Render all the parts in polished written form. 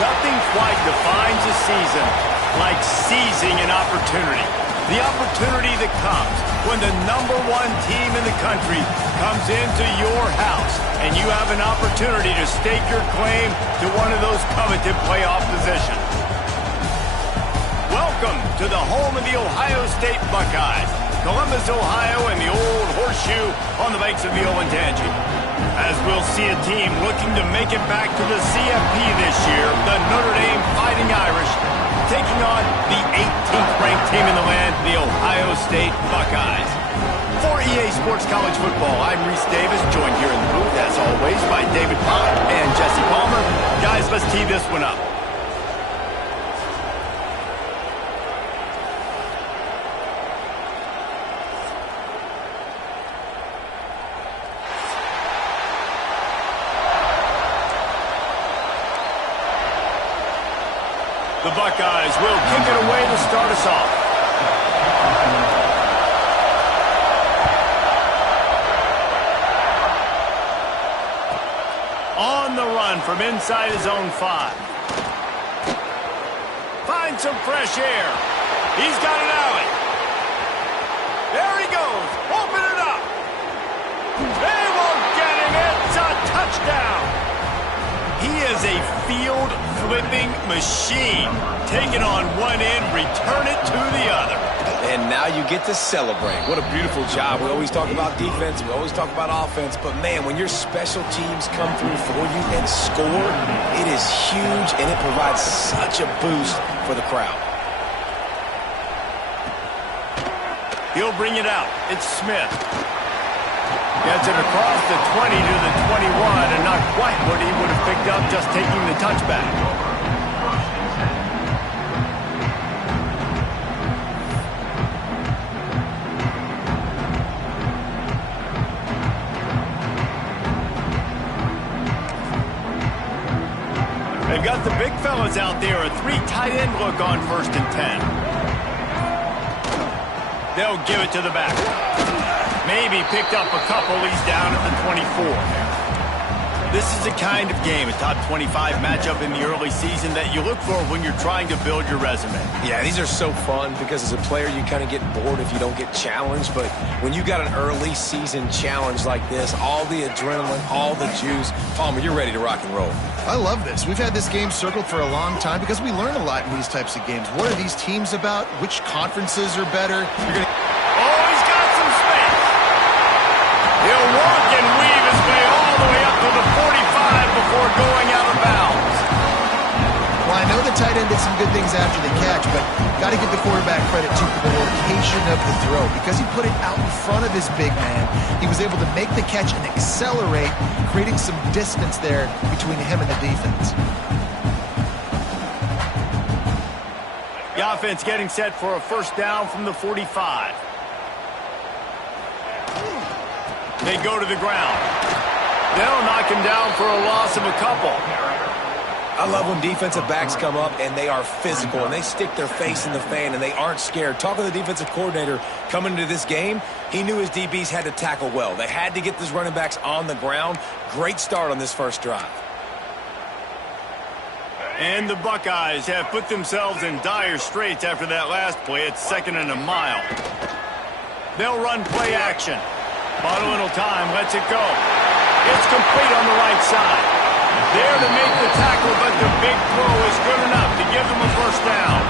Nothing quite defines a season like seizing an opportunity. The opportunity that comes when the #1 team in the country comes into your house and you have an opportunity to stake your claim to one of those coveted playoff positions. Welcome to the home of the Ohio State Buckeyes, Columbus, Ohio, and the Old Horseshoe on the banks of the Olentangy. As we'll see a team looking to make it back to the CFP this year, the Notre Dame Fighting Irish, taking on the 18th ranked team in the land, the Ohio State Buckeyes. For EA Sports College Football, I'm Reese Davis, joined here in the booth, as always, by David Pollock and Jesse Palmer. Guys, let's tee this one up. The Buckeyes will kick it away to start us off. On the run from inside his own 5. Finds some fresh air. He's got an alley. There he goes. Open it up. They won't get him. It's a touchdown. He is a field-flipping machine. Take it on one end, return it to the other. And now you get to celebrate. What a beautiful job. We always talk about defense, we always talk about offense, but man, when your special teams come through for you and score, it is huge, and it provides such a boost for the crowd. He'll bring it out. It's Smith. Gets it across the 20 to the 21, and not quite what he would have picked up just taking the touchback. They've got the big fellas out there, a 3 tight end look on 1st and 10. They'll give it to the back. Maybe picked up a couple. He's down at the 24. This is the kind of game, a top 25 matchup in the early season that you look for when you're trying to build your resume. Yeah, these are so fun because as a player you kind of get bored if you don't get challenged, but when you got an early season challenge like this, all the adrenaline, all the juice, Palmer, you're ready to rock and roll. I love this. We've had this game circled for a long time because we learn a lot in these types of games. What are these teams about? Which conferences are better? He's got some space. He'll walk and weave his way all the way up to the 45 before going out of bounds. Well, I know the tight end did some good things after the catch, but got to give the quarterback credit to the location of the throw. Because he put it out in front of his big man, he was able to make the catch and accelerate, creating some distance there between him and the defense. The offense getting set for a 1st down from the 45. They go to the ground. They'll knock him down for a loss of a couple. I love when defensive backs come up and they are physical and they stick their face in the fan and they aren't scared. Talking to the defensive coordinator coming into this game, he knew his DBs had to tackle well. They had to get these running backs on the ground. Great start on this first drive. And the Buckeyes have put themselves in dire straits after that last play. It's 2nd and a mile. They'll run play action. Bought a little time, lets it go. It's complete on the right side. There to make the tackle, but the big throw is good enough to give them a first down.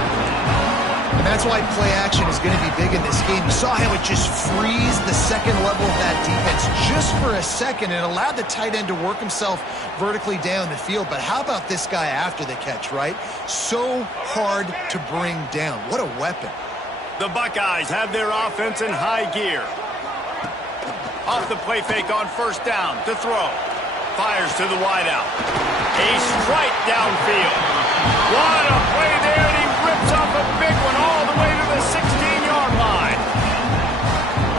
And that's why play action is going to be big in this game. You saw how it just frees the second level of that defense just for a second and allowed the tight end to work himself vertically down the field. But how about this guy after the catch, right? So hard to bring down. What a weapon. The Buckeyes have their offense in high gear. Off the play fake on first down to throw. Fires to the wideout. A strike downfield. What a play there, and he rips off a big one all the way to the 16-yard line.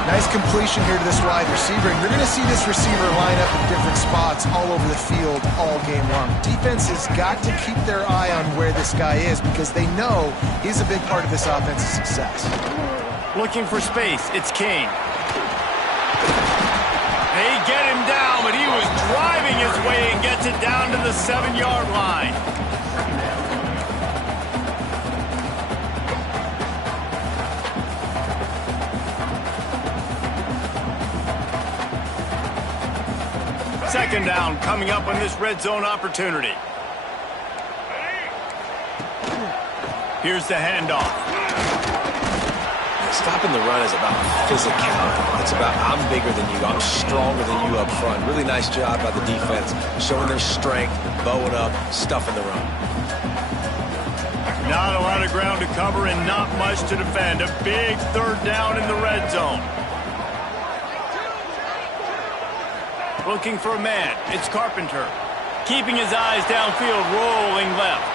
Nice completion here to this wide receiver, and you're going to see this receiver line up in different spots all over the field all game long. Defense has got to keep their eye on where this guy is because they know he's a big part of this offense's success. Looking for space, it's King. They get him down, but he was driving his way and gets it down to the 7-yard line. Second down coming up on this red zone opportunity. Here's the handoff. Stopping the run is about physicality. It's about I'm bigger than you. I'm stronger than you up front. Really nice job by the defense, showing their strength, bowing up, stuffing the run. Not a lot of ground to cover and not much to defend. A big third down in the red zone. Looking for a man. It's Carpenter. Keeping his eyes downfield, rolling left.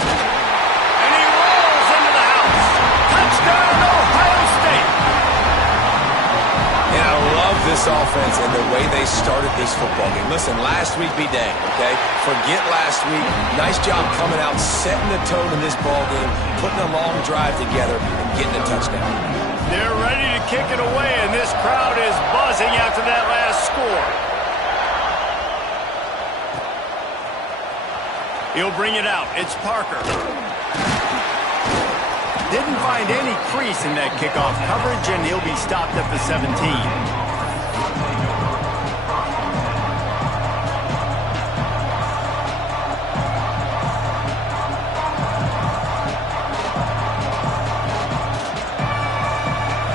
And he rolls into the house. Touchdown, Ohio State. And I love this offense and the way they started this football game. Listen, last week be dang, okay? Forget last week. Nice job coming out, setting the tone in this ball game, putting a long drive together, and getting a touchdown. They're ready to kick it away, and this crowd is buzzing after that last score. He'll bring it out. It's Parker. Didn't find any crease in that kickoff coverage, and he'll be stopped at the 17.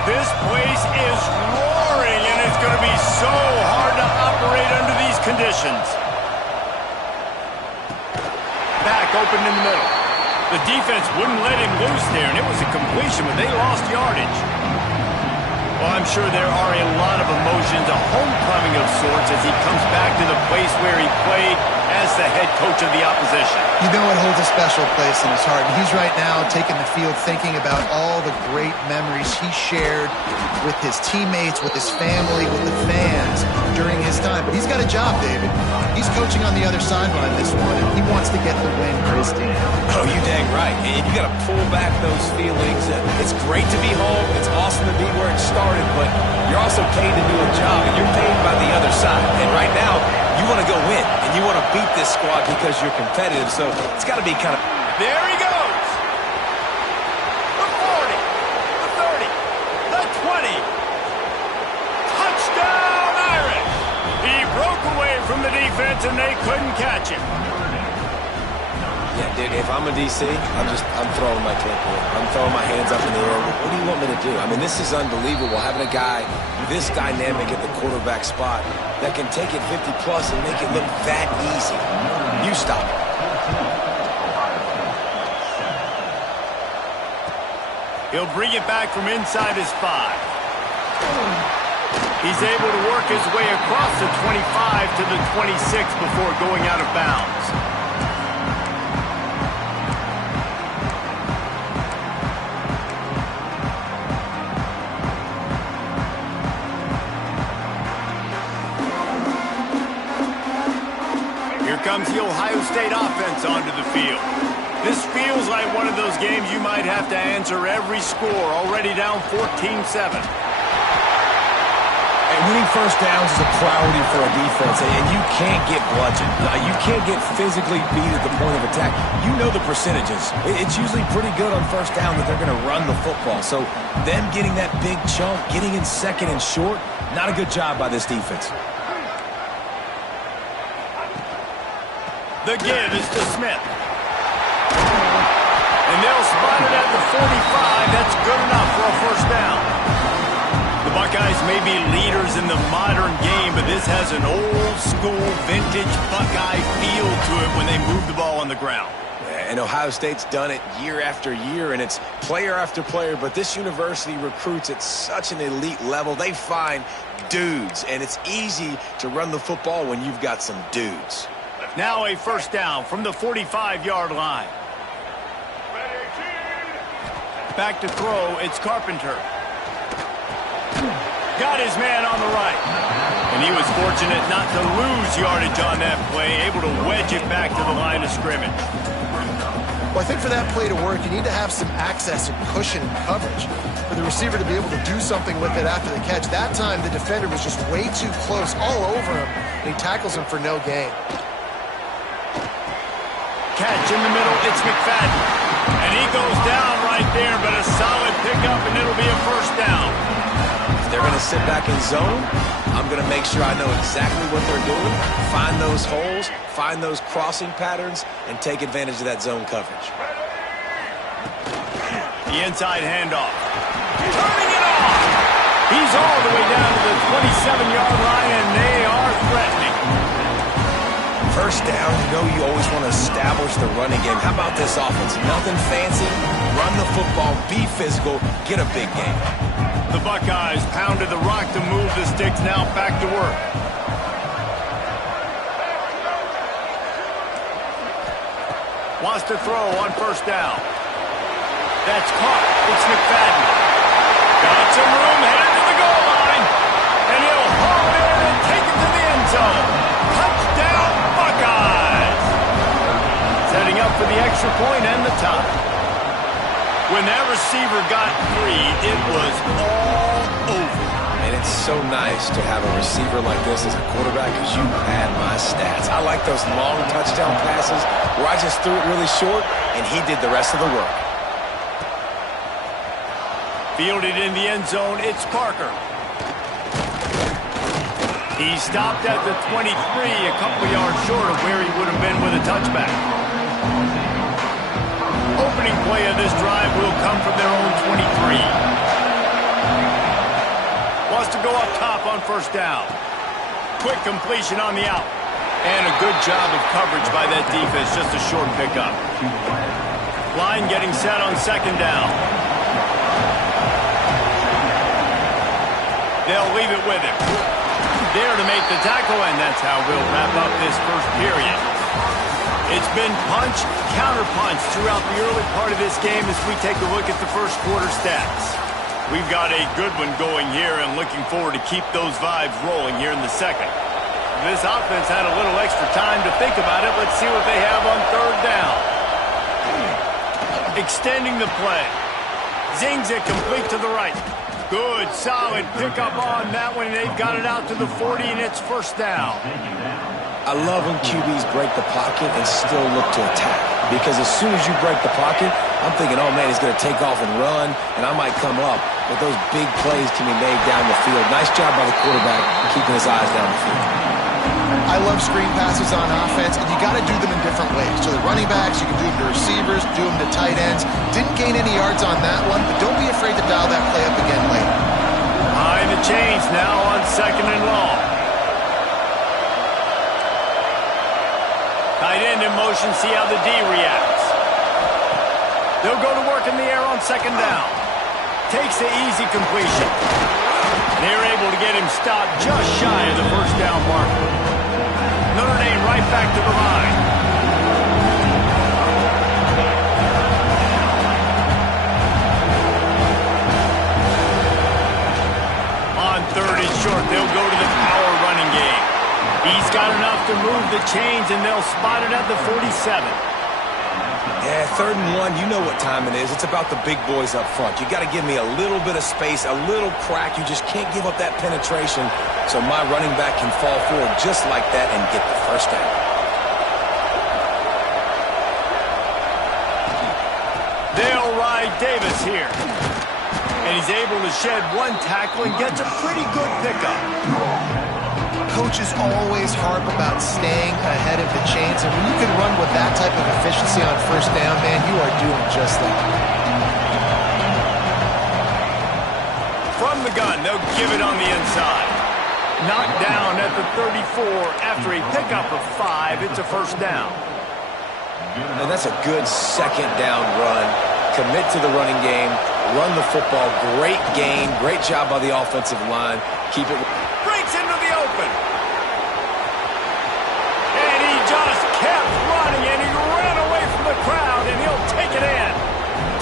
This place is roaring, and it's going to be so hard to operate under these conditions. Back open in the middle. The defense wouldn't let him loose there, and it was a completion, but they lost yardage. Well, I'm sure there are a lot of emotions, a homecoming of sorts, as he comes back to the place where he played as the head coach of the opposition. You know it holds a special place in his heart. And he's right now taking the field thinking about all the great memories he shared with his teammates, with his family, with the fans during his time. But he's got a job, David. He's coaching on the other sideline this one, and he wants to get the win for his team. Oh, you dang right. And you got to pull back those feelings. It's great to be home. It's awesome to be where it started, but you're also paid to do a job, and you're paid by the other side. And right now, you want to go win, and you want to beat this squad because you're competitive. So it's got to be kind of... There he goes. The 40, the 30, the 20. Touchdown, Irish. He broke away from the defense, and they couldn't catch him. Yeah, dude, if I'm a DC, I'm throwing my clipboard. I'm throwing my hands up in the air. What do you want me to do? I mean, this is unbelievable, having a guy this dynamic at the quarterback spot that can take it 50-plus and make it look that easy. You stop it. He'll bring it back from inside his 5. He's able to work his way across the 25 to the 26 before going out of bounds. comes the Ohio State offense onto the field. This feels like one of those games you might have to answer every score, already down 14-7. And winning first downs is a priority for a defense, and you can't get bludgeoned. You can't get physically beat at the point of attack. You know the percentages. It's usually pretty good on first down that they're going to run the football. So them getting that big chunk, getting in second and short, not a good job by this defense. The give is to Smith. And they'll spot it at the 45. That's good enough for a first down. The Buckeyes may be leaders in the modern game, but this has an old-school, vintage Buckeye feel to it when they move the ball on the ground. And Ohio State's done it year after year, and it's player after player, but this university recruits at such an elite level. They find dudes, and it's easy to run the football when you've got some dudes. Now a first down from the 45-yard line. Back to throw, it's Carpenter. Got his man on the right. And he was fortunate not to lose yardage on that play, able to wedge it back to the line of scrimmage. Well, I think for that play to work, you need to have some access and cushion and coverage for the receiver to be able to do something with it after the catch. That time, the defender was just way too close, all over him, and he tackles him for no gain. Catch in the middle, it's McFadden. And he goes down right there, but a solid pickup, and it'll be a first down. They're going to sit back in zone. I'm going to make sure I know exactly what they're doing, find those holes, find those crossing patterns, and take advantage of that zone coverage. The inside handoff. Turning it off. He's all the way down to the 27-yard line, and they are threatening. First down, you know you always want to establish the running game. How about this offense? Nothing fancy. Run the football, be physical, get a big game. The Buckeyes pounded the rock to move the sticks, now back to work. Wants to throw on first down. That's caught. It's McFadden. Got some room, headed to the goal line. And he'll haul it in and take it to the end zone. Touchdown, Buckeyes! Setting up for the extra point and the tie. When that receiver got free, it was all over. And it's so nice to have a receiver like this as a quarterback because you had my stats. I like those long touchdown passes where I just threw it really short and he did the rest of the work. Fielded in the end zone, it's Parker. He stopped at the 23, a couple yards short of where he would have been with a touchback. Opening play of this drive will come from their own 23. Wants to go up top on first down. Quick completion on the out. And a good job of coverage by that defense, just a short pickup. Line getting set on second down. They'll leave it with him. There to make the tackle, and that's how we'll wrap up this first period. It's been punch, counter-punch throughout the early part of this game as we take a look at the first quarter stats. We've got a good one going here and looking forward to keep those vibes rolling here in the second. This offense had a little extra time to think about it. Let's see what they have on third down. Extending the play. Zings it complete to the right. Good, solid pickup on that one. They've got it out to the 40, and it's first down. I love when QBs break the pocket and still look to attack. Because as soon as you break the pocket, I'm thinking, oh, man, he's going to take off and run, and I might come up. But those big plays can be made down the field. Nice job by the quarterback keeping his eyes down the field. I love screen passes on offense, and you got to do them in different ways. So the running backs, you can do them to receivers, do them to tight ends. Didn't gain any yards on that one, but don't be afraid to dial that play up again later. High the chains now on second and long. Tight end in motion, see how the D reacts. They'll go to work in the air on second down. Takes the easy completion. They're able to get him stopped just shy of the first down marker. Notre Dame right back to the line. On third and short, they'll go to the power running game. He's got enough to move the chains, and they'll spot it at the 47. Yeah, 3rd and 1, you know what time it is. It's about the big boys up front. You got to give me a little bit of space, a little crack. You just can't give up that penetration so my running back can fall forward just like that and get the first down. They'll ride Davis here. And he's able to shed one tackle and gets a pretty good pickup. Coaches always harp about staying ahead of the chains, and when you can run with that type of efficiency on 1st down, man, you are doing just that. From the gun, they'll give it on the inside. Knocked down at the 34 after a pickup of 5. It's a 1st down. And that's a good 2nd down run. Commit to the running game, run the football. Great gain, great job by the offensive line. Keep it. Breaks into the open. And he just kept running, and he ran away from the crowd, and he'll take it in.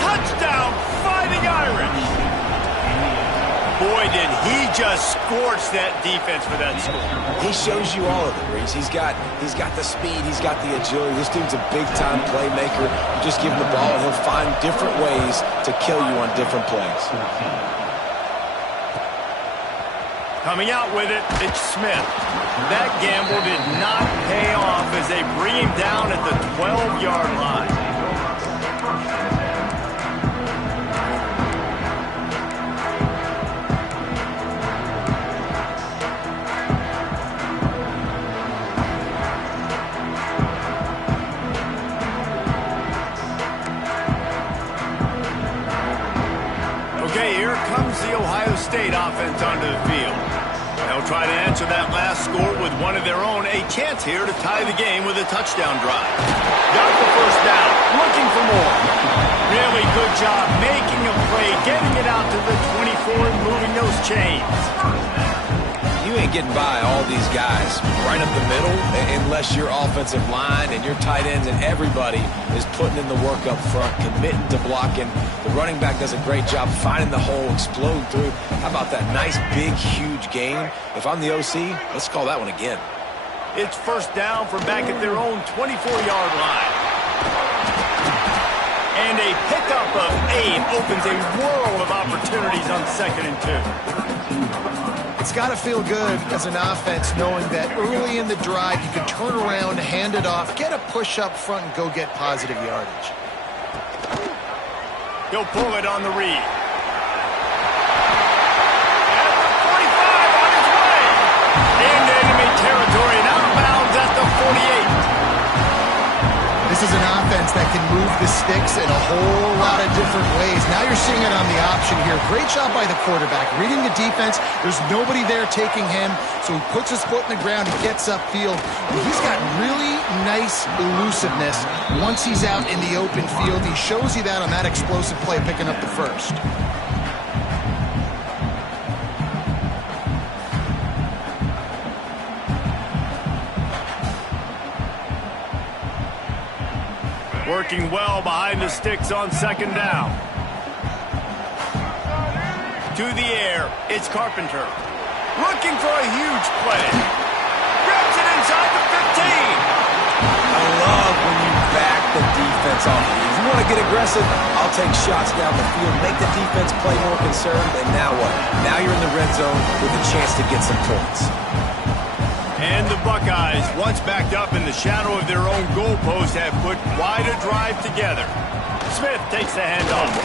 Touchdown, Fighting Irish. Boy, did he just scorch that defense for that score. He shows you all of it, Reese. He's got the speed, he's got the agility. This dude's a big-time playmaker. You just give him the ball, and he'll find different ways to kill you on different plays. Coming out with it, it's Smith. That gamble did not pay off as they bring him down at the 12-yard line. Okay, here comes the Ohio State offense onto the field. They'll try to answer that last score with one of their own. A chance here to tie the game with a touchdown drive. Got the 1st down, looking for more. Really good job making a play, getting it out to the 24 and moving those chains. You ain't getting by all these guys right up the middle unless your offensive line and your tight ends and everybody is putting in the work up front, committing to blocking. The running back does a great job finding the hole, exploding through. How about that nice, big, huge gain? If I'm the OC, let's call that one again. It's 1st down from back at their own 24-yard line. And a pickup of 8 opens a world of opportunities on 2nd and 2. It's got to feel good as an offense knowing that early in the drive you can turn around, hand it off, get a push up front, and go get positive yardage. He'll pull it on the read. At the 45 on his way. Into enemy territory and out of bounds at the 48. This is an offense that can move the sticks in a whole lot of different ways. Now you're seeing it on the option here. Great job by the quarterback. Reading the defense, there's nobody there taking him, so he puts his foot in the ground and gets upfield. And he's got really nice elusiveness once he's out in the open field. He shows you that on that explosive play, picking up the 1st. Working well behind the sticks on 2nd down. To the air, it's Carpenter. Looking for a huge play. Grabs it inside the 15. I love when you back the defense off. If you want to get aggressive, I'll take shots down the field, make the defense play more conservative, and now what? Now you're in the red zone with a chance to get some points. And the Buckeyes, once backed up in the shadow of their own goalpost, have put quite a drive together. Smith takes the handoff. And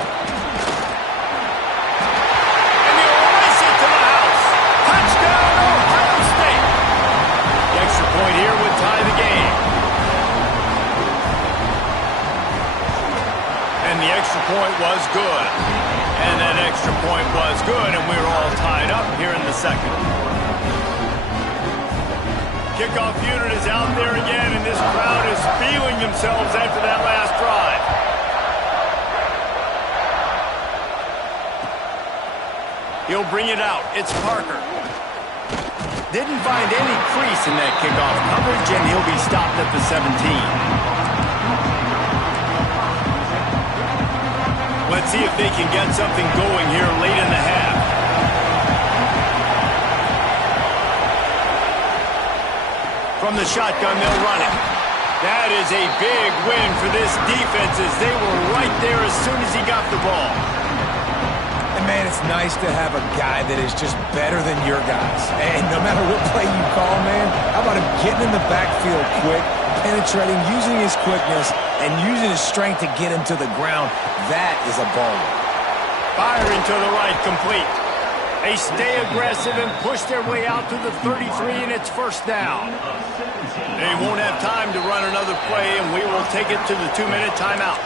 he'll race it to the house. Touchdown, Ohio State. The extra point here would tie the game. And the extra point was good. And that extra point was good, and we're all tied up here in the 2nd. Kickoff unit is out there again, and this crowd is feeling themselves after that last drive. He'll bring it out. It's Parker. Didn't find any crease in that kickoff coverage, and he'll be stopped at the 17. Let's see if they can get something going here late in the half. From the shotgun, they'll run it. That is a big win for this defense as they were right there as soon as he got the ball. And, man, it's nice to have a guy that is just better than your guys. And no matter what play you call, man, how about him getting in the backfield quick, penetrating, using his quickness, and using his strength to get him to the ground. That is a baller. Firing to the right, complete. They stay aggressive and push their way out to the 33, and it's first down. They won't have time to run another play, and we will take it to the 2-minute timeout.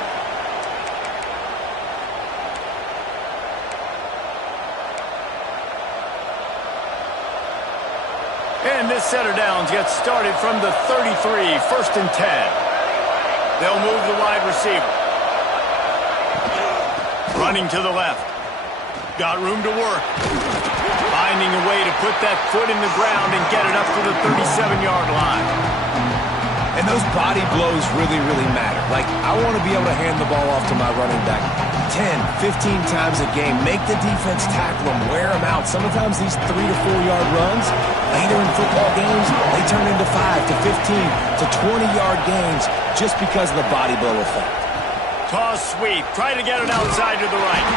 And this set of downs gets started from the 33, first and 10. They'll move the wide receiver. Running to the left. Got room to work. Finding a way to put that foot in the ground and get it up to the 37-yard line. And those body blows really, really matter. Like, I want to be able to hand the ball off to my running back 10, 15 times a game. Make the defense tackle them, wear them out. Sometimes these 3 to 4 yard runs, later in football games, they turn into 5 to 15 to 20-yard gains just because of the body blow effect. Toss sweep. Try to get it outside to the right.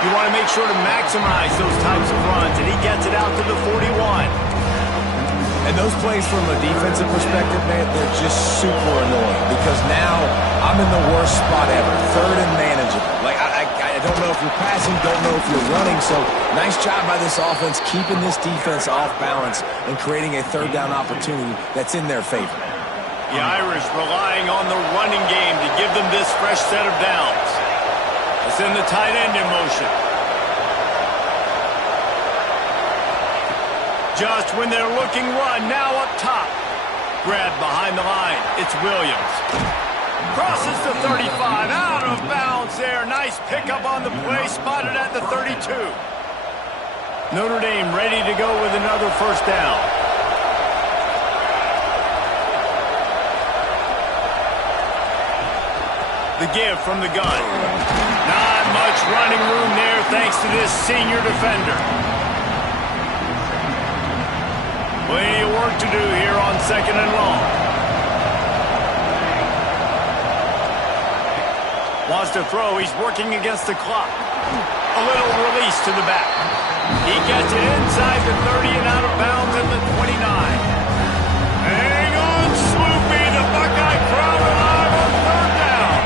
You want to make sure to maximize those types of runs, and he gets it out to the 41. And those plays from a defensive perspective, man, they're just super annoying because now I'm in the worst spot ever, third and manageable. Like, I don't know if you're passing, don't know if you're running, so nice job by this offense keeping this defense off balance and creating a third down opportunity that's in their favor. The Irish relying on the running game to give them this fresh set of downs. Let's send the tight end in motion. Just when they're looking run, now up top. Grab behind the line. It's Williams. Crosses the 35, out of bounds there. Nice pickup on the play, spotted at the 32. Notre Dame ready to go with another first down. The give from the gun. Not much running room there thanks to this senior defender. Plenty of work to do here on second and long. Wants to throw. He's working against the clock. A little release to the back. He gets it inside the 30 and out of bounds at the 29. Hang on, Sloopy. The Buckeye crowd alive on third down.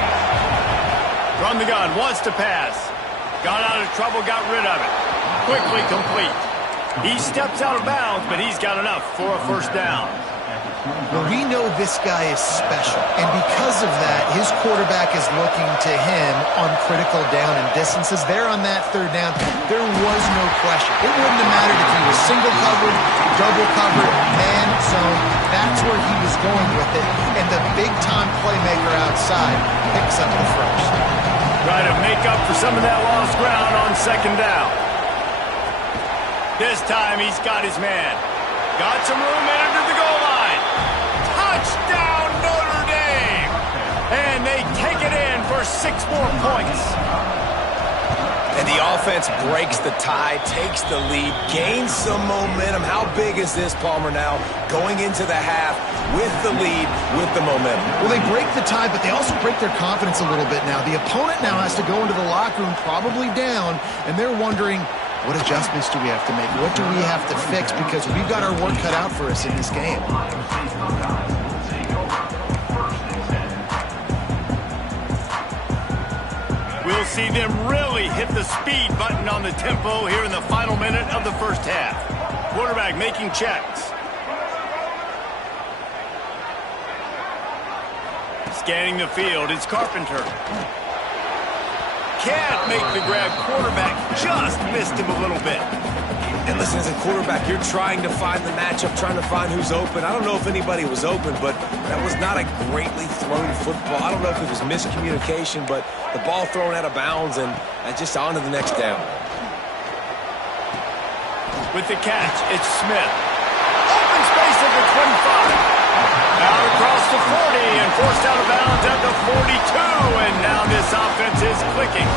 From the gun, wants to pass. Got out of trouble, got rid of it. Quickly complete. He steps out of bounds, but he's got enough for a first down. Well, we know this guy is special, and because of that, his quarterback is looking to him on critical down and distances. There on that third down, there was no question. It wouldn't have mattered if he was single covered, double covered, man zone. That's where he was going with it, and the big-time playmaker outside picks up the first. Try to make up for some of that lost ground on second down. This time he's got his man. Got some room into the goal line. Touchdown Notre Dame! And they take it in for 6 more points. And the offense breaks the tie, takes the lead, gains some momentum. How big is this, Palmer, now? Going into the half with the lead, with the momentum. Well, they break the tie, but they also break their confidence a little bit now. The opponent now has to go into the locker room probably down, and they're wondering, what adjustments do we have to make? What do we have to fix? Because we've got our work cut out for us in this game. We'll see them really hit the speed button on the tempo here in the final minute of the first half. Quarterback making checks. Scanning the field, it's Carpenter. Can't make the grab. Quarterback just missed him a little bit. And listen, as a quarterback, you're trying to find the matchup, trying to find who's open. I don't know if anybody was open, but that was not a greatly thrown football. I don't know if it was miscommunication, but the ball thrown out of bounds and just on to the next down. With the catch, it's Smith. Open space at the 25. Out across the 40 and forced out of bounds at the 42. And now this offense is clicking.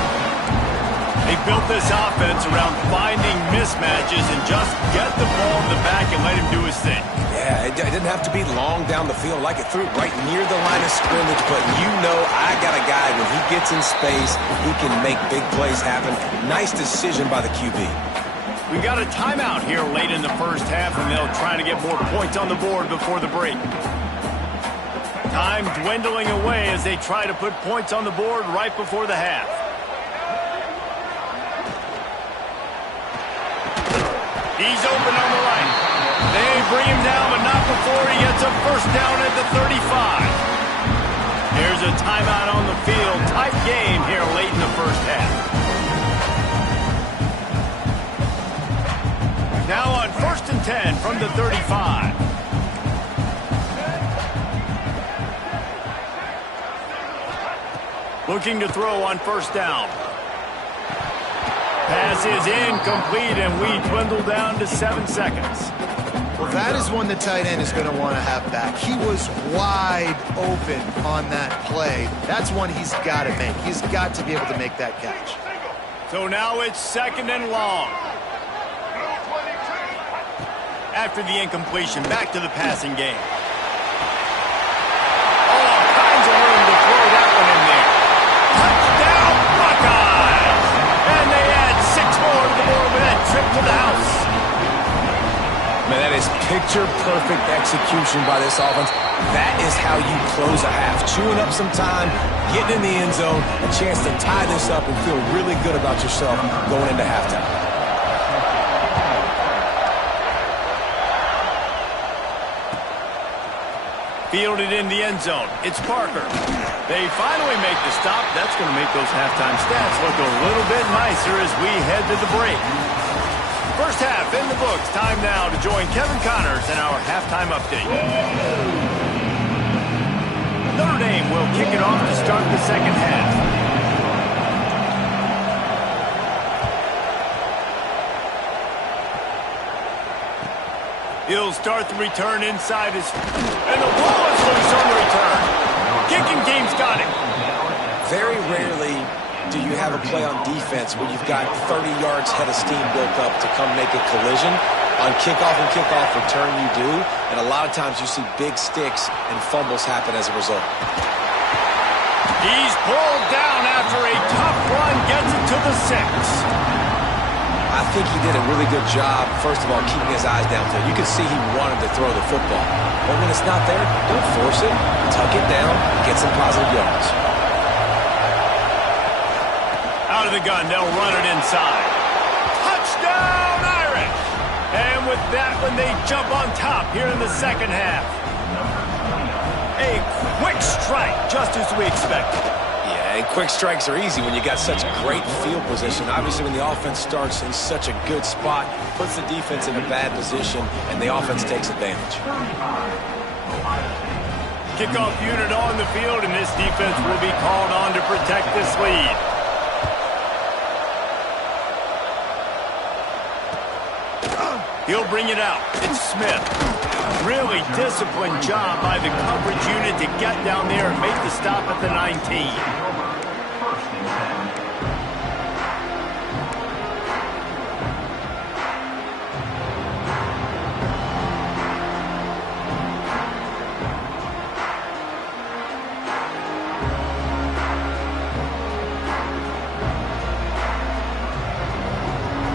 They built this offense around finding mismatches and just get the ball in the back and let him do his thing. Yeah, it didn't have to be long down the field. Like it threw it right near the line of scrimmage, but you know I got a guy, when he gets in space, he can make big plays happen. Nice decision by the QB. We got a timeout here late in the first half, and they'll try to get more points on the board before the break. Time dwindling away as they try to put points on the board right before the half. He's open on the right. They bring him down, but not before he gets a first down at the 35. Here's a timeout on the field. Tight game here late in the first half. Now on 1st and 10 from the 35. Looking to throw on 1st down. Pass is incomplete, and we dwindle down to 7 seconds. Well, that is one the tight end is going to want to have back. He was wide open on that play. That's one he's got to make. He's got to be able to make that catch. So now it's 2nd and long. After the incompletion, back to the passing game. All kinds of room to throw that one in there. Touchdown, Buckeyes! And they add 6 more to the board with that trip to the house. Man, that is picture-perfect execution by this offense. That is how you close a half. Chewing up some time, getting in the end zone, a chance to tie this up and feel really good about yourself going into halftime. Fielded in the end zone. It's Parker. They finally make the stop. That's going to make those halftime stats look a little bit nicer as we head to the break. First half in the books. Time now to join Kevin Connors in our halftime update. Notre Dame will kick it off to start the second half. He'll start the return inside his... And the ball is loose on the return. Kicking game's got it. Very rarely do you have a play on defense where you've got 30 yards head of steam built up to come make a collision. On kickoff and kickoff return you do, and a lot of times you see big sticks and fumbles happen as a result. He's pulled down after a tough run, gets it to the 6. I think he did a really good job, first of all, keeping his eyes downfield. You can see he wanted to throw the football. But when it's not there, don't force it. Tuck it down, get some positive yards. Out of the gun, they'll run it inside. Touchdown, Irish! And with that one, they jump on top here in the second half. A quick strike, just as we expected. Yeah, and quick strikes are easy when you got such great field position. Obviously, when the offense starts in such a good spot, puts the defense in a bad position, and the offense takes advantage. Kickoff unit on the field, and this defense will be called on to protect this lead. He'll bring it out. It's Smith. Really disciplined job by the coverage unit to get down there and make the stop at the 19.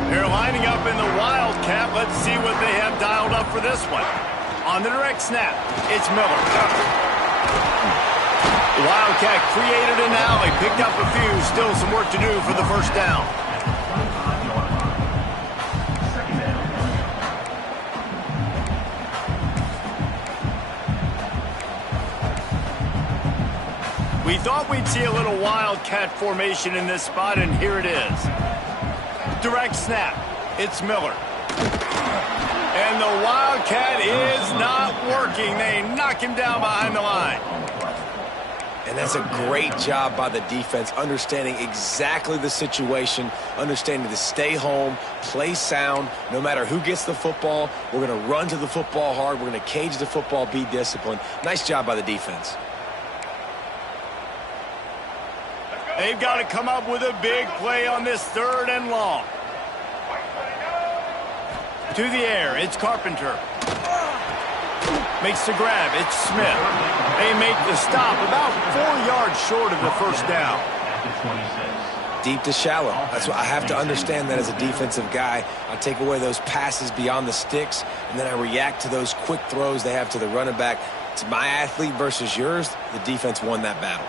They're lining up in the Wildcat. Let's see what they have dialed up for this one. On the direct snap, it's Miller. The Wildcat created an alley, picked up a few, still some work to do for the first down. We thought we'd see a little Wildcat formation in this spot, and here it is. Direct snap, it's Miller. And the Wildcat is not working. They knock him down behind the line. And that's a great job by the defense, understanding exactly the situation, understanding to stay home, play sound. No matter who gets the football, we're going to run to the football hard. We're going to cage the football, be disciplined. Nice job by the defense. They've got to come up with a big play on this 3rd and long. To the air, it's Carpenter. Makes the grab, it's Smith. They make the stop about 4 yards short of the first down. Deep to shallow. That's what I have to understand that as a defensive guy. I take away those passes beyond the sticks, and then I react to those quick throws they have to the running back. It's my athlete versus yours. The defense won that battle.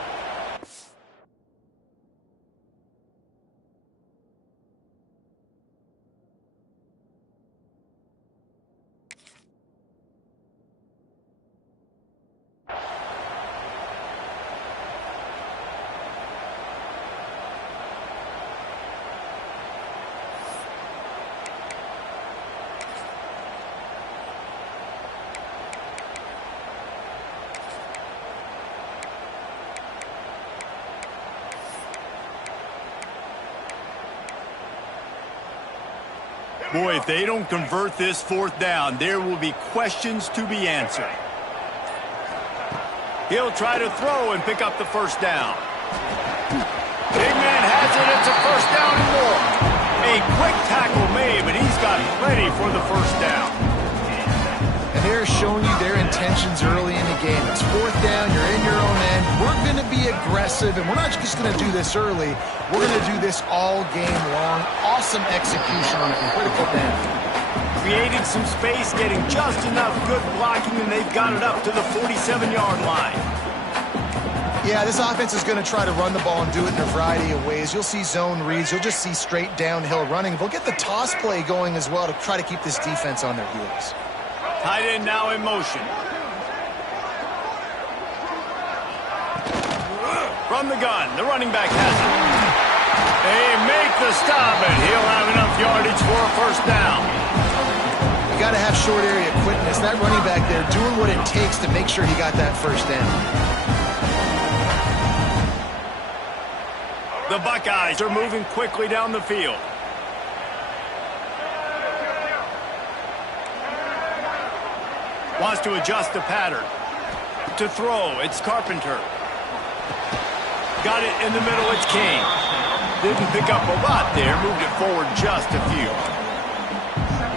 Boy, if they don't convert this 4th down, there will be questions to be answered. He'll try to throw and pick up the first down. Big man has it. It's a first down and more. A quick tackle made, but he's got plenty for the first down. And they're showing you their intentions early in the game. It's 4th down. You're in your own end. We're going to be aggressive, and we're not just going to do this early. We're going to do this all game long. Awesome execution on a critical down. Creating some space, getting just enough good blocking, and they've got it up to the 47-yard line. Yeah, this offense is going to try to run the ball and do it in a variety of ways. You'll see zone reads. You'll just see straight downhill running. They'll get the toss play going as well to try to keep this defense on their heels. Tight end now in motion. From the gun, the running back has it. They make the stop, and he'll have enough yardage for a first down. You got to have short area quickness. That running back there doing what it takes to make sure he got that first down. The Buckeyes are moving quickly down the field. Wants to adjust the pattern. To throw, it's Carpenter. Got it in the middle, it's King. Didn't pick up a lot there, moved it forward just a few.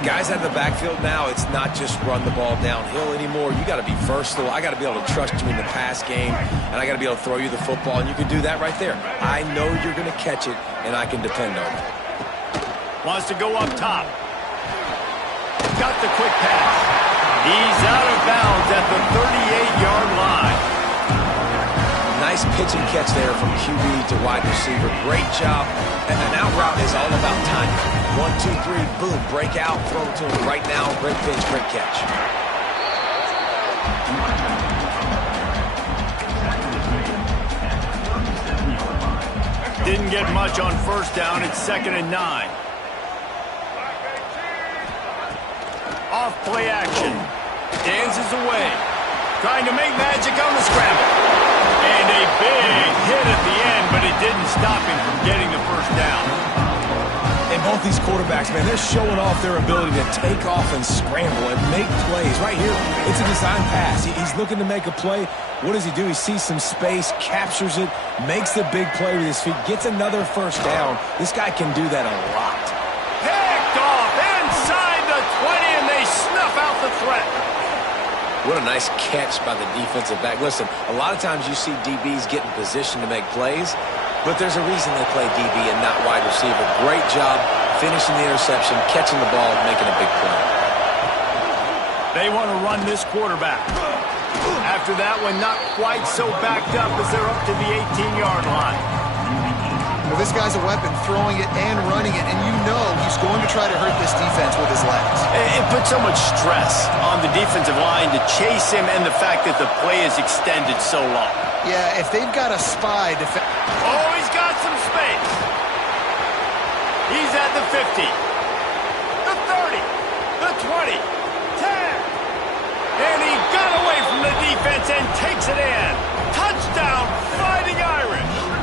Guys out of the backfield now, it's not just run the ball downhill anymore. You got to be versatile. I got to be able to trust you in the pass game, and I got to be able to throw you the football, and you can do that right there. I know you're going to catch it, and I can depend on it. Wants to go up top. Got the quick pass. He's out of bounds at the 38-yard line. Nice pitch and catch there from QB to wide receiver. Great job. And an out route is all about timing. 1, 2, 3, boom, break out, throw it to him right now. Great pitch, great catch. Didn't get much on first down. It's 2nd and 9. Off play action. Dances away. Trying to make magic on the scramble. And a big hit at the end, but it didn't stop him from getting the first down. And both these quarterbacks, man, they're showing off their ability to take off and scramble and make plays. Right here, it's a design pass. He's looking to make a play. What does he do? He sees some space, captures it, makes the big play with his feet, gets another first down. This guy can do that a lot. Picked off inside the 20, and they snuff out the threat. What a nice catch by the defensive back. Listen, a lot of times you see DBs get in position to make plays, but there's a reason they play DB and not wide receiver. Great job finishing the interception, catching the ball, and making a big play. They want to run this quarterback. After that one, not quite so backed up as they're up to the 18-yard line. Well, this guy's a weapon, throwing it and running it, and you know he's going to try to hurt this defense with his legs. It puts so much stress on the defensive line to chase him, and the fact that the play is extended so long. Yeah, if they've got a spy... Oh, he's got some space. He's at the 50, the 30, the 20, 10. And he got away from the defense and takes it in. Touchdown, Fighting Irish.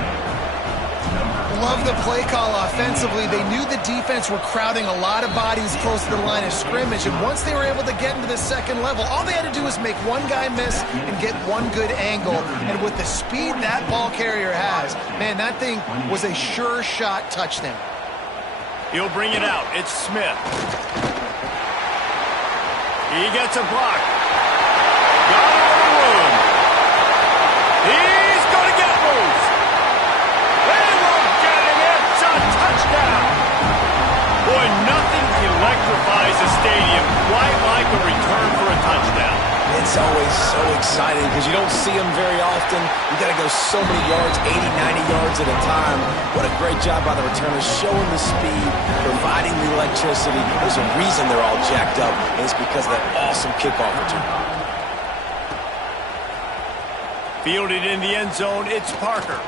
love the play call offensively. They knew the defense were crowding a lot of bodies close to the line of scrimmage, and once they were able to get into the second level, all they had to do was make one guy miss and get one good angle. And with the speed that ball carrier has, man, that thing was a sure shot touchdown. He'll bring it out. It's Smith. He gets a block. Got all the room. He's going to get loose. They won't get him. It's a touchdown. Boy, nothing electrifies a stadium quite like a return for a touchdown. It's always so exciting because you don't see them very often. You got to go so many yards, 80, 90 yards at a time. What a great job by the returners, showing the speed, providing the electricity. There's a reason they're all jacked up, and it's because of that awesome kickoff return. Fielded in the end zone, it's Parker.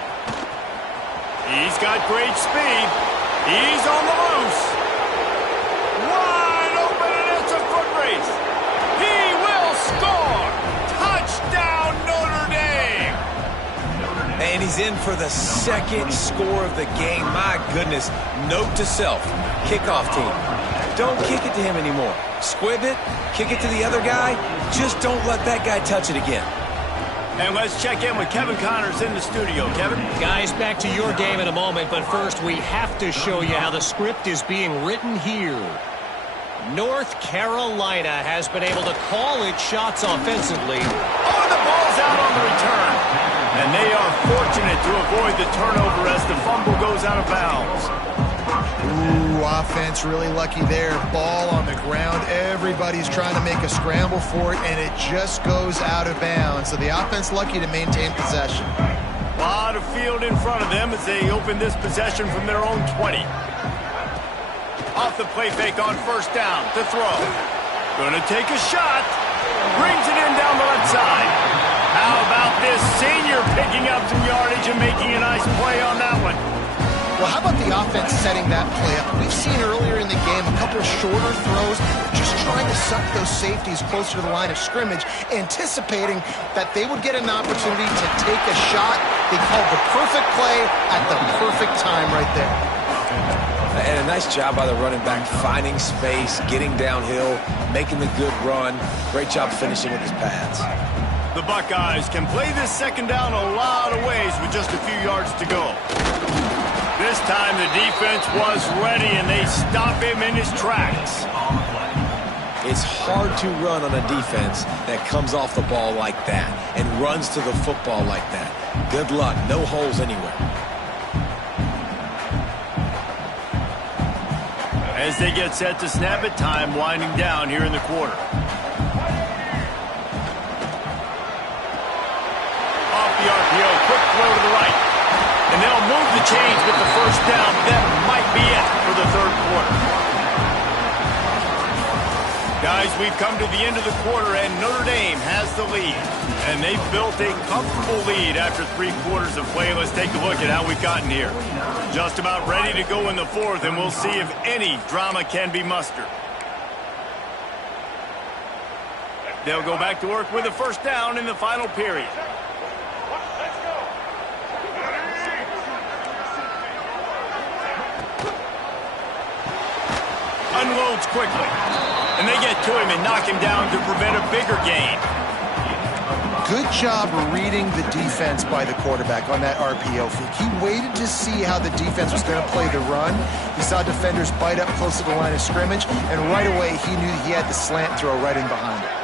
He's got great speed. He's on the loose. Wide open, and it's a foot race. He will score. Touchdown, Notre Dame. And he's in for the second score of the game. My goodness. Note to self, kickoff team. Don't kick it to him anymore. Squib it, kick it to the other guy. Just don't let that guy touch it again. And let's check in with Kevin Connors in the studio. Kevin? Guys, back to your game in a moment, but first we have to show you how the script is being written here. North Carolina has been able to call its shots offensively. Oh, the ball's out on the return. And they are fortunate to avoid the turnover as the fumble goes out of bounds. Ooh, offense really lucky there. Ball on the ground. Everybody's trying to make a scramble for it, and it just goes out of bounds. So the offense lucky to maintain possession. A lot of field in front of them as they open this possession from their own 20. Off the play fake on first down to throw. Gonna take a shot. Brings it in down the left side. How about this senior picking up some yardage and making a nice play on that one? Well, how about the offense setting that play up? We've seen earlier in the game a couple of shorter throws, just trying to suck those safeties closer to the line of scrimmage, anticipating that they would get an opportunity to take a shot. They called the perfect play at the perfect time right there. And a nice job by the running back, finding space, getting downhill, making the good run. Great job finishing with his pads. The Buckeyes can play this second down a lot of ways with just a few yards to go. This time the defense was ready, and they stop him in his tracks. It's hard to run on a defense that comes off the ball like that and runs to the football like that. Good luck. No holes anywhere. As they get set to snap it, time winding down here in the quarter. Off the RPO, quick throw to the right. And they'll move the chains with the first down. That might be it for the third quarter. Guys, we've come to the end of the quarter, and Notre Dame has the lead. And they've built a comfortable lead after 3 quarters of play. Let's take a look at how we've gotten here. Just about ready to go in the fourth, and we'll see if any drama can be mustered. They'll go back to work with a first down in the final period. Unloads quickly. And they get to him and knock him down to prevent a bigger gain. Good job reading the defense by the quarterback on that RPO fake. He waited to see how the defense was going to play the run. He saw defenders bite up close to the line of scrimmage, and right away he knew he had the slant throw right in behind it.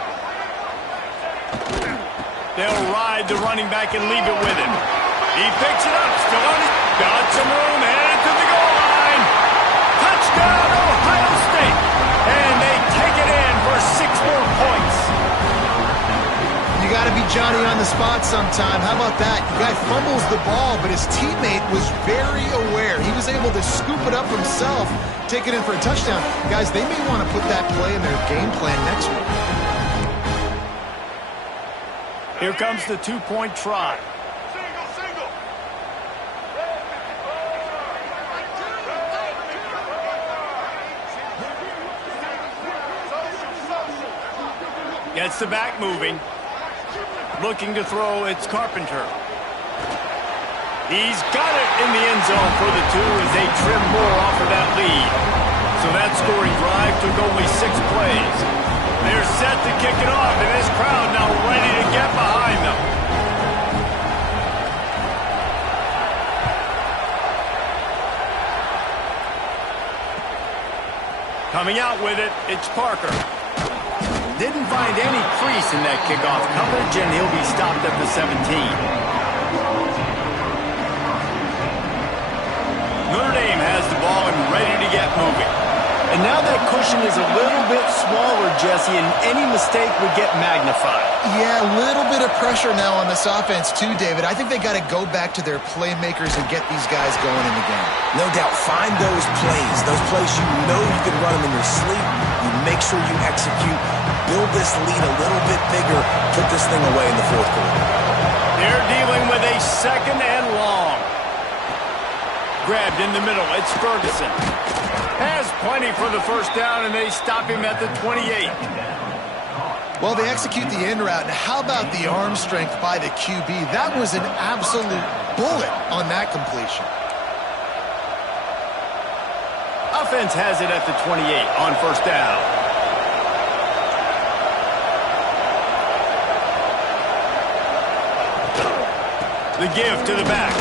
They'll ride the running back and leave it with him. He picks it up, still on his... Got some room, headed to the goal line. Touchdown, Ohio State. And they take it in for 6 more points. You got to be Johnny on the spot sometime. How about that? The guy fumbles the ball, but his teammate was very aware. He was able to scoop it up himself, take it in for a touchdown. Guys, they may want to put that play in their game plan next week. Here comes the 2-point try. Gets the back moving. Looking to throw, it's Carpenter. He's got it in the end zone for the 2 as they trim more off of that lead. So that scoring drive took only 6 plays. They're set to kick it off, and this crowd now ready to get behind them. Coming out with it, it's Parker. Didn't find any crease in that kickoff coverage, and he'll be stopped at the 17. Notre Dame has the ball and ready to get moving. And now that cushion is a little bit smaller, Jesse, and any mistake would get magnified. Yeah, a little bit of pressure now on this offense too, David. I think they got to go back to their playmakers and get these guys going in the game. No doubt, find those plays you know you can run them in your sleep. You make sure you execute, build this lead a little bit bigger, put this thing away in the 4th quarter. They're dealing with a 2nd and long. Grabbed in the middle, it's Ferguson. Has plenty for the 1st down, and they stop him at the 28. Well, they execute the in route, and how about the arm strength by the QB? That was an absolute bullet on that completion. Offense has it at the 28 on 1st down. The give to the back.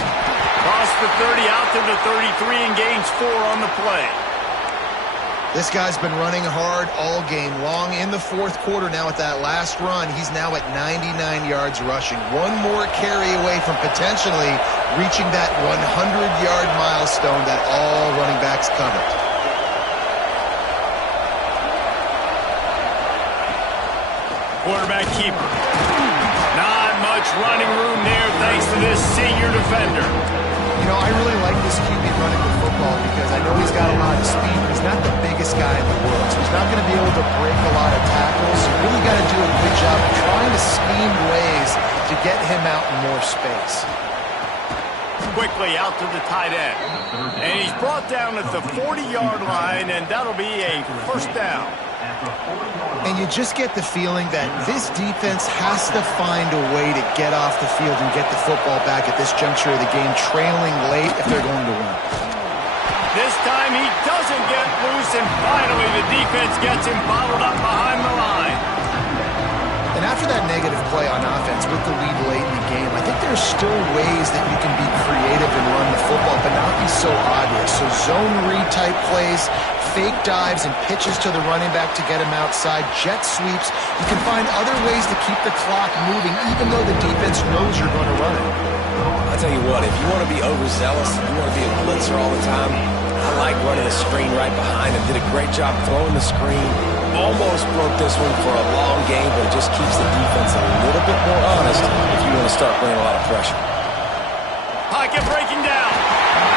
Cross the 30 out to the 33 and gains 4 on the play. This guy's been running hard all game long. In the 4th quarter now at that last run, he's now at 99 yards rushing. One more carry away from potentially reaching that 100-yard milestone that all running backs covet. Quarterback keeper. Not much running room there thanks to this senior defender. You know, I really like this QB running the football because I know he's got a lot of speed, but he's not the biggest guy in the world. So he's not going to be able to break a lot of tackles. So you really got to do a good job of trying to scheme ways to get him out in more space. Quickly out to the tight end. And he's brought down at the 40-yard line, and that'll be a 1st down. And you just get the feeling that this defense has to find a way to get off the field and get the football back at this juncture of the game, trailing late if they're going to win. This time he doesn't get loose, and finally the defense gets him bottled up behind the line. And after that negative play on offense with the lead late in the game, I think there's still ways that you can be creative and run the football, but not be so obvious. So zone read type plays, fake dives and pitches to the running back to get him outside, jet sweeps. You can find other ways to keep the clock moving, even though the defense knows you're going to run it. I'll tell you what, if you want to be overzealous, if you want to be a blitzer all the time, I like running a screen right behind him. Did a great job throwing the screen. Almost broke this one for a long game, but it just keeps the defense a little bit more honest if you want to start bringing a lot of pressure. Pocket breaking down.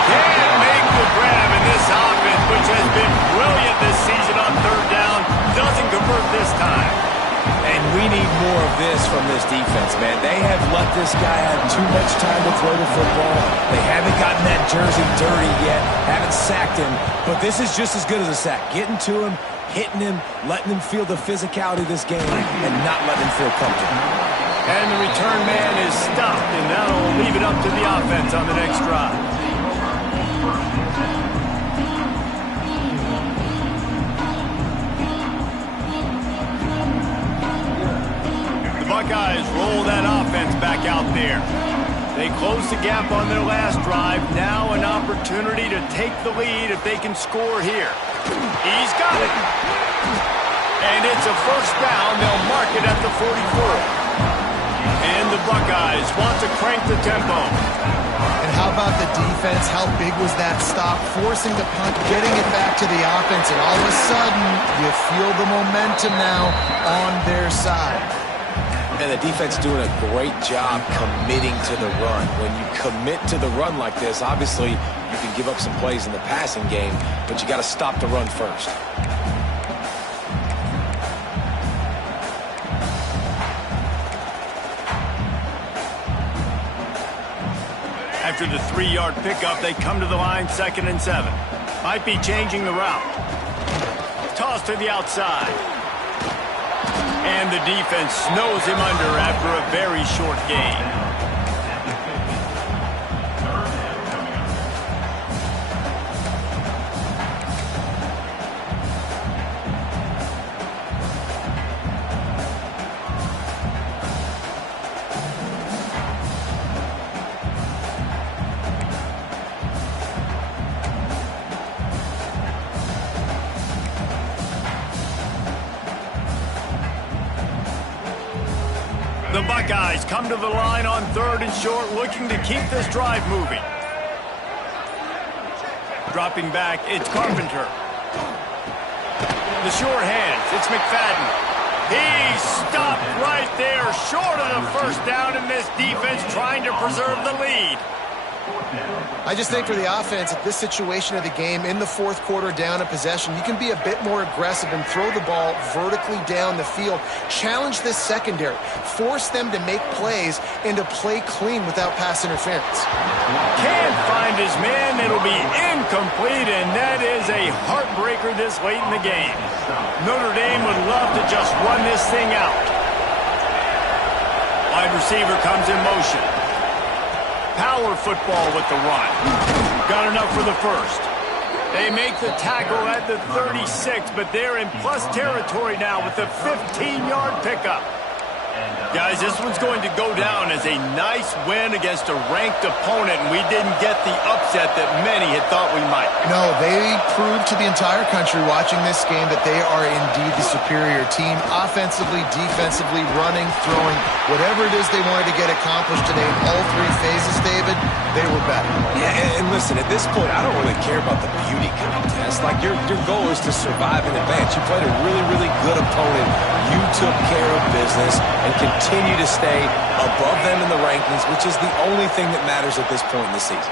Can't make the grab in this offense, which has been brilliant this season on 3rd down. Doesn't convert this time. And we need more of this from this defense, man. They have let this guy have too much time to throw the football. They haven't gotten that jersey dirty yet, haven't sacked him, but this is just as good as a sack. Getting to him, hitting him, letting him feel the physicality of this game, and not letting him feel comfortable. And the return man is stopped, and that'll leave it up to the offense on the next drive. The Buckeyes roll that offense back out there. They close the gap on their last drive. Now an opportunity to take the lead if they can score here. He's got it. And it's a 1st down. They'll mark it at the 44. And the Buckeyes want to crank the tempo. And how about the defense? How big was that stop? Forcing the punt, getting it back to the offense, and all of a sudden, you feel the momentum now on their side. And the defense doing a great job committing to the run. When you commit to the run like this, obviously you can give up some plays in the passing game, but you got to stop the run first. After the 3-yard pickup, they come to the line 2nd and 7. Might be changing the route. Toss to the outside. And the defense snows him under after a very short gain. The Buckeyes come to the line on 3rd and short, looking to keep this drive moving. Dropping back, it's Carpenter. The sure hands, it's McFadden. He stopped right there, short of the first down, in this defense trying to preserve the lead. I just think for the offense, at this situation of the game, in the 4th quarter down in possession, you can be a bit more aggressive and throw the ball vertically down the field. Challenge this secondary. Force them to make plays and to play clean without pass interference. Can't find his man. It'll be incomplete, and that is a heartbreaker this late in the game. Notre Dame would love to just run this thing out. Wide receiver comes in motion. Power football with the run. Got enough for the first. They make the tackle at the 36, but they're in plus territory now with the 15-yard pickup. Guys, this one's going to go down as a nice win against a ranked opponent, and we didn't get the upset that many had thought we might. No, they proved to the entire country watching this game that they are indeed the superior team. Offensively, defensively, running, throwing, whatever it is they wanted to get accomplished today in all 3 phases, David, they were better. Yeah, and listen, at this point, I don't really care about the beauty contest. Like, your goal is to survive and advance. You played a really, really good opponent. You took care of business and continue to stay above them in the rankings, which is the only thing that matters at this point in the season.